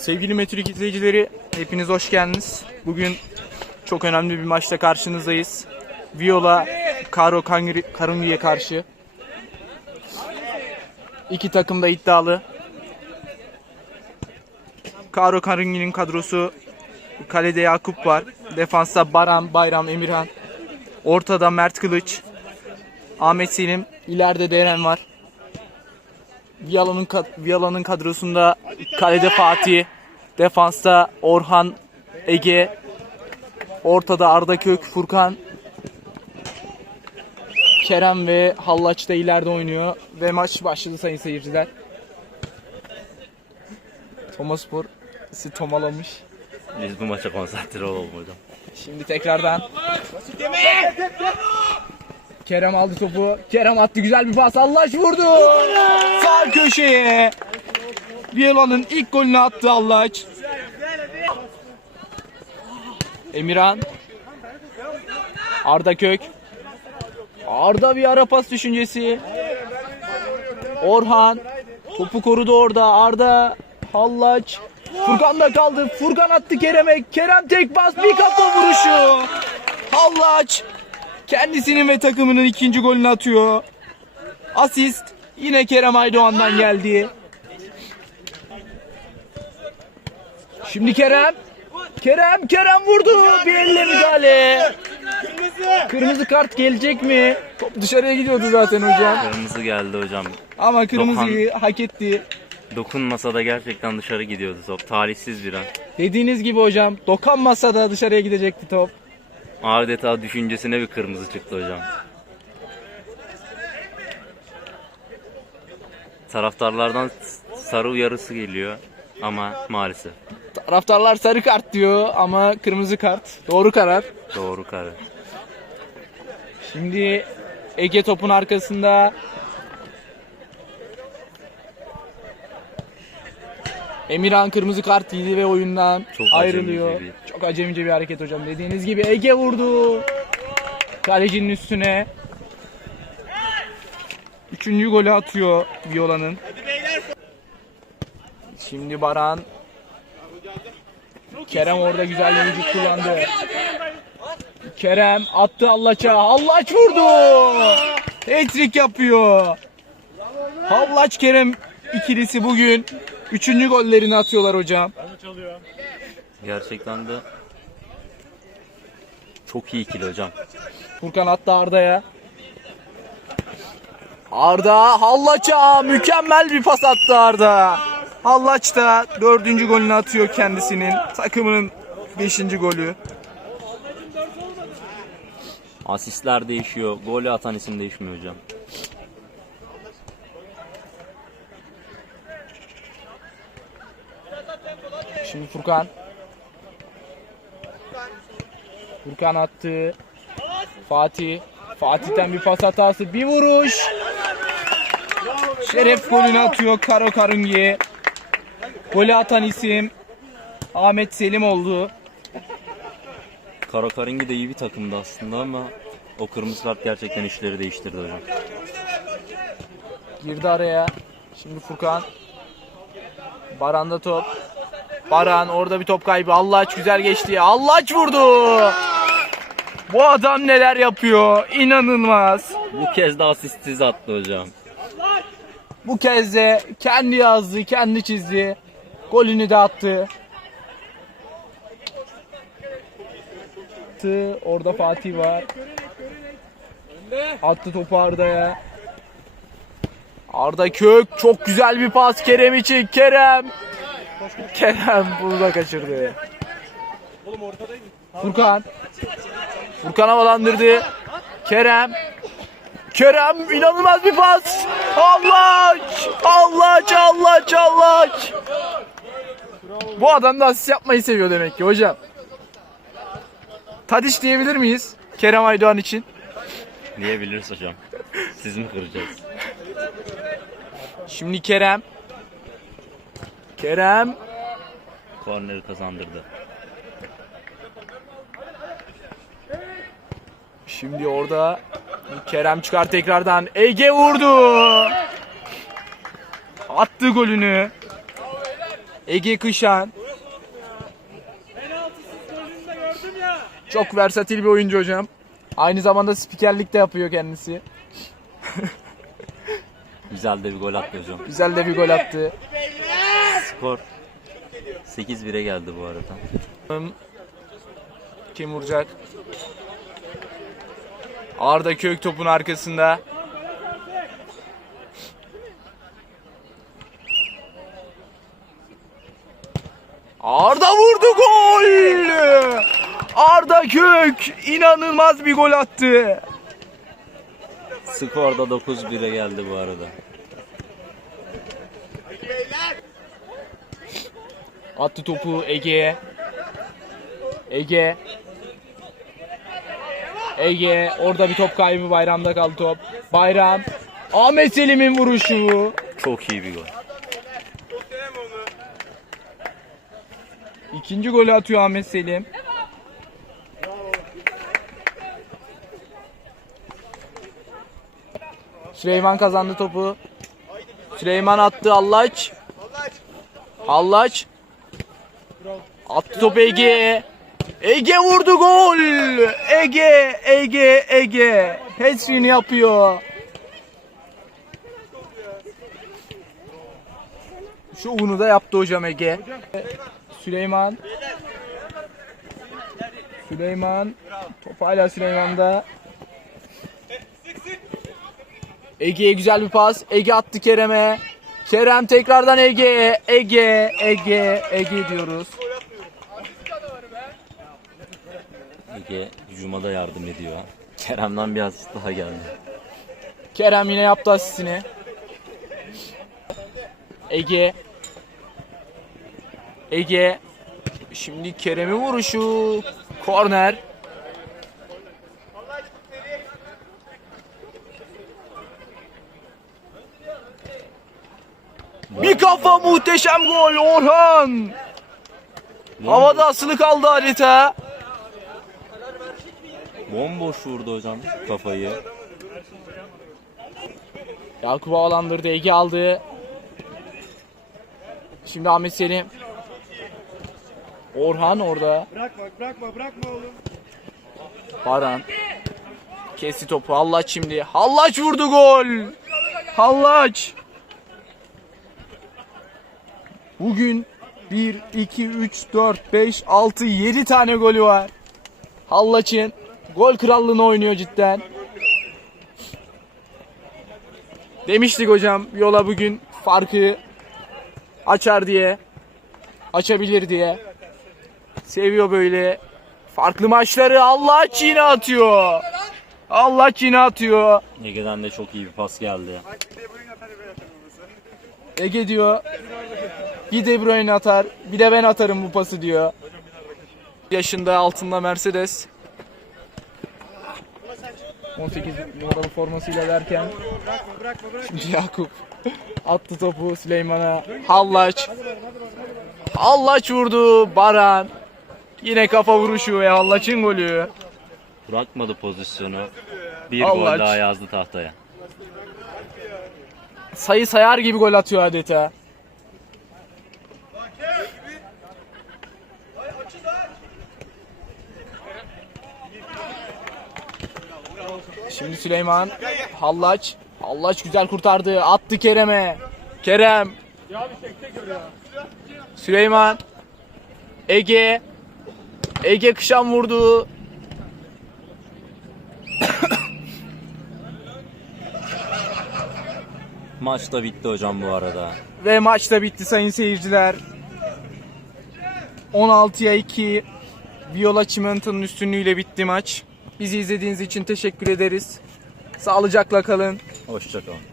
Sevgili Metrik izleyicileri hepiniz hoş geldiniz. Bugün çok önemli bir maçta karşınızdayız. Viola Karo Karungi'ye karşı. İki takım da iddialı. Karo Karungi'nin kadrosu kalede Yakup var. Defansta Baran, Bayram, Emirhan. Ortada Mert Kılıç. Ahmet Selim. ileride Deren var. Viala'nın Viala'nın kadrosunda kalede Fatih, defansta Orhan, Ege, ortada Arda Kök, Furkan, Kerem ve Hallaç da ileride oynuyor ve maç başladı sayın seyirciler. Tomaspor sizi tomalamış. Biz bu maça konsantre olalım hocam. Şimdi tekrardan Kerem aldı topu. Kerem attı güzel bir pas. Allaş vurdu. Sağ köşeye. Viela'nın ilk golünü attı Allaç. Emirhan. Arda Kök. Arda bir ara pas düşüncesi. Orhan. Topu korudu orada. Arda. Hallaç. Furkan da kaldı. Furkan attı Kerem'e. Kerem tek bas bir kafa vuruşu. Hallaç. Kendisinin ve takımının ikinci golünü atıyor. Asist yine Kerem Aydoğan'dan geldi. Şimdi Kerem. Kerem, Kerem vurdu. Bir elle müdahale. Kırmızı kart gelecek mi? Top dışarıya gidiyordu zaten hocam. Kırmızı geldi hocam. Ama kırmızıyı hak etti. Dokunmasa da gerçekten dışarı gidiyordu top. Talihsiz bir an. Dediğiniz gibi hocam dokanmasa da dışarıya gidecekti top. Adeta düşüncesine bir kırmızı çıktı hocam. Taraftarlardan sarı uyarısı geliyor ama maalesef Taraftarlar sarı kart diyor ama kırmızı kart. Doğru karar. doğru karar. Şimdi Ege topun arkasında. Emirhan kırmızı kart yedi ve oyundan Çok ayrılıyor. acemice Çok acemice bir hareket hocam. Dediğiniz gibi Ege vurdu. Kalecinin üstüne. Üçüncü golü atıyor Viola'nın. Şimdi Baran. Kerem orada güzel bir vücut kullandı. Kerem attı Allaç'a. Allaç vurdu. Hat-trick yapıyor. Hallaç Kerem ikilisi bugün üçüncü gollerini atıyorlar hocam. Gerçekten de çok iyi ikili hocam. Furkan attı Arda'ya. Arda Hallaç'a mükemmel bir pas attı Arda. Hallaç da dördüncü golünü atıyor kendisinin. Takımının beşinci golü. Asistler değişiyor. Golü atan isim değişmiyor hocam. Şimdi Furkan. Furkan attı. Fatih. Fatih'ten bir pas hatası. Bir vuruş. Şeref golünü atıyor Karo Karungi. Golü atan isim Ahmet Selim oldu. Karakaringi de iyi bir takımdı aslında ama o kırmızı kart gerçekten işleri değiştirdi hocam. Girdi araya. Şimdi Furkan. Baran'da top. Baran orada bir top kaybı. Allaç güzel geçti. Allaç vurdu. Bu adam neler yapıyor? İnanılmaz. Bu kez de asistsiz attı hocam. Bu kez de kendi yazdı, kendi çizdi. Golünü de attı. Attı. Orada Fatih var. Attı topu Arda'ya. Arda Kök çok güzel bir pas Kerem için. Kerem. Kerem bunu da kaçırdı. Furkan. Furkan havalandırdı. Kerem. Kerem inanılmaz bir pas. Allaç! Allaç! Allaç! Allaç! Bu adam da asist yapmayı seviyor demek ki hocam. Tadiş diyebilir miyiz? Kerem Aydoğan için. Diyebiliriz hocam. Siz mi kıracağız? Şimdi Kerem. Kerem. Korneri kazandırdı. Şimdi orada Kerem çıkar tekrardan. Ege vurdu. Attı golünü. Ege Kışan. Çok versatil bir oyuncu hocam. Aynı zamanda spikerlik de yapıyor kendisi. Güzel de bir gol attı hocam. Güzel de bir gol attı. Skor 8-1'e geldi bu arada. Kim vuracak? Arda Kök topun arkasında. Arda vurdu gol! Arda Kök inanılmaz bir gol attı. Skor da 9-1'e geldi bu arada. Attı topu Ege'ye. Ege. Ege. Orada bir top kaybı bayramda kaldı top. Bayram. Ahmet Selim'in vuruşu. Çok iyi bir gol. İkinci golü atıyor Ahmet Selim. Süleyman kazandı topu. Süleyman attı Allaç. Allaç. Attı topu Ege. Ege vurdu gol. Ege, Ege, Ege. Hesrini yapıyor. Şu unu da yaptı hocam Ege. Süleyman. Süleyman. Top hala Süleyman'da. Ege'ye güzel bir pas. Ege attı Kerem'e. Kerem tekrardan Ege. Ege, Ege, Ege diyoruz. Ege hücuma da yardım ediyor. Kerem'den bir asist daha geldi. Kerem yine yaptı asistini. Ege. Ege. Şimdi Kerem'in vuruşu. Korner. Bir kafa muhteşem gol Orhan. Havada asılı kaldı adeta. Bomboş vurdu hocam kafayı. Yakup havalandırdı. Ege aldı. Şimdi Ahmet Selim. Orhan orada. Bırakma, bırakma, bırakma oğlum. Baran. Kesti topu. Hallaç şimdi. Hallaç vurdu gol. Hallaç. Bugün 1, 2, 3, 4, 5, 6, 7 tane golü var. Hallaç'ın gol krallığını oynuyor cidden. Demiştik hocam yola bugün farkı açar diye. Açabilir diye. Seviyor böyle farklı maçları. Allah yine atıyor. Allah yine atıyor. Ege'den de çok iyi bir pas geldi. Ege diyor. Bir De Bruyne atar. Bir de ben atarım bu pası diyor. Yaşında altında Mercedes. 18 numaralı formasıyla derken. Şimdi Yakup attı topu Süleyman'a. Hallaç. Hallaç vurdu Baran. Yine kafa vuruşu ve Hallaç'ın golü. Bırakmadı pozisyonu. Bir Allah gol daha yazdı tahtaya. Sayı sayar gibi gol atıyor adeta. Şimdi Süleyman Hallaç Hallaç güzel kurtardı. Attı Kerem'e. Kerem. Süleyman. Ege. Ege kışan vurdu. Maç da bitti hocam bu arada. Ve maç da bitti sayın seyirciler. 16'ya 2 Viola Cimento'nun üstünlüğüyle bitti maç. Bizi izlediğiniz için teşekkür ederiz. Sağlıcakla kalın. Hoşçakalın.